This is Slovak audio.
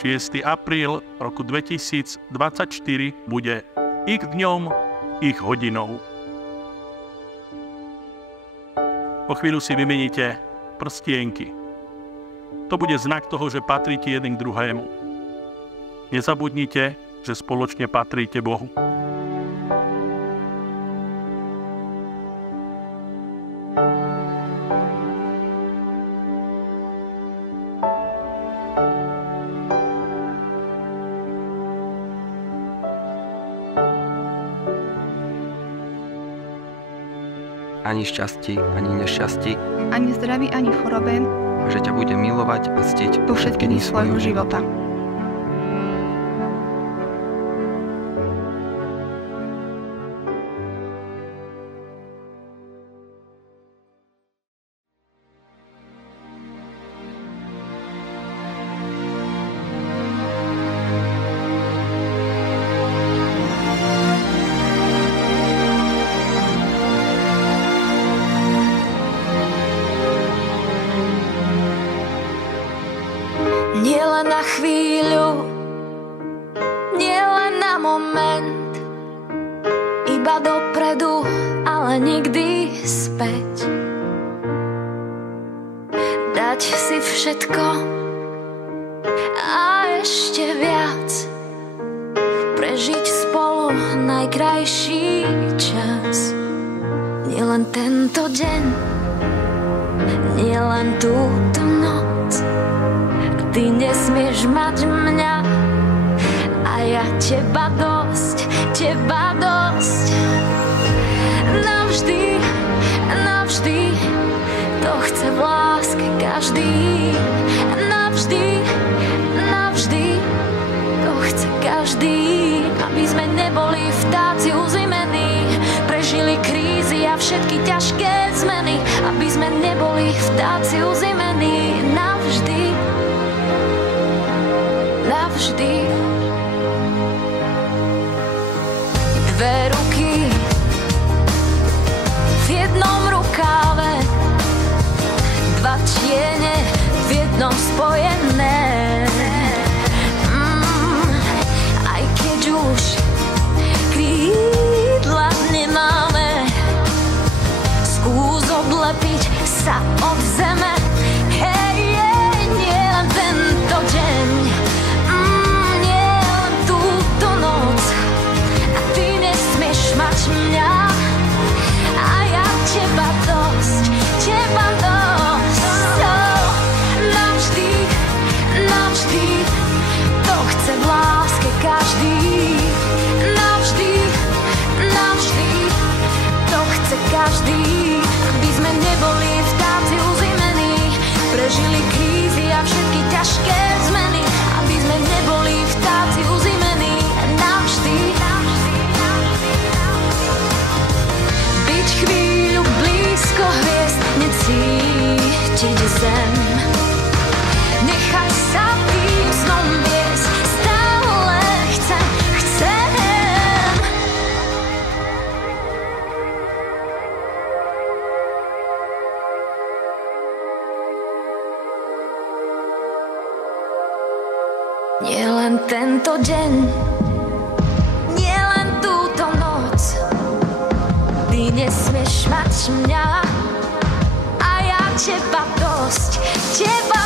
6. apríl roku 2024 bude ich dňom, ich hodinou. Po chvíľu si vymeníte prstienky. To bude znak toho, že patríte jeden k druhému. Nezabudnite, že spoločne patríte Bohu. Ani šťastí, ani nešťastí, ani zdraví, ani v chorobe, že ťa bude milovať a ctiť po všetky dni svojho života. Nielen na chvíľu, nielen na moment, iba dopredu, ale nikdy späť. Dať si všetko a ešte viac, prežiť spolu najkrajší čas. Nielen tento deň, nielen túto noc, ty nesmieš mať mňa a ja teba dosť, teba dosť. Navždy, navždy, to chce v láske každý. Navždy, navždy, to chce každý. Aby sme neboli vtáci uzimení, prežili krízy a všetky ťažké zmeny. Aby sme neboli vtáci uzimení, navždy, navždy. Dve ruky v jednom rukáve, dva tiene v jednom spojené. Aj keď už krídla nemáme, skús odlepiť sa od zeme. Hej, nie len tento deň, nie len túto noc, a ty nesmieš mať mňa a ja teba dosť, teba dosť. Navždy, navždy, to chce v láske každý. Navždy, navždy, to chce každý. Aby sme neboli vtáci uzimení, prežili krízy a všetky ťažké zmeny. Aby sme neboli vtáci uzimení, navždy. Byť chvíľu blízko hviezd, necítiť zem. Nechaj sa tým snom viesť, stále chcem. Nie len tento deň, nie len túto noc, ty nesmieš mať mňa a ja teba dosť, teba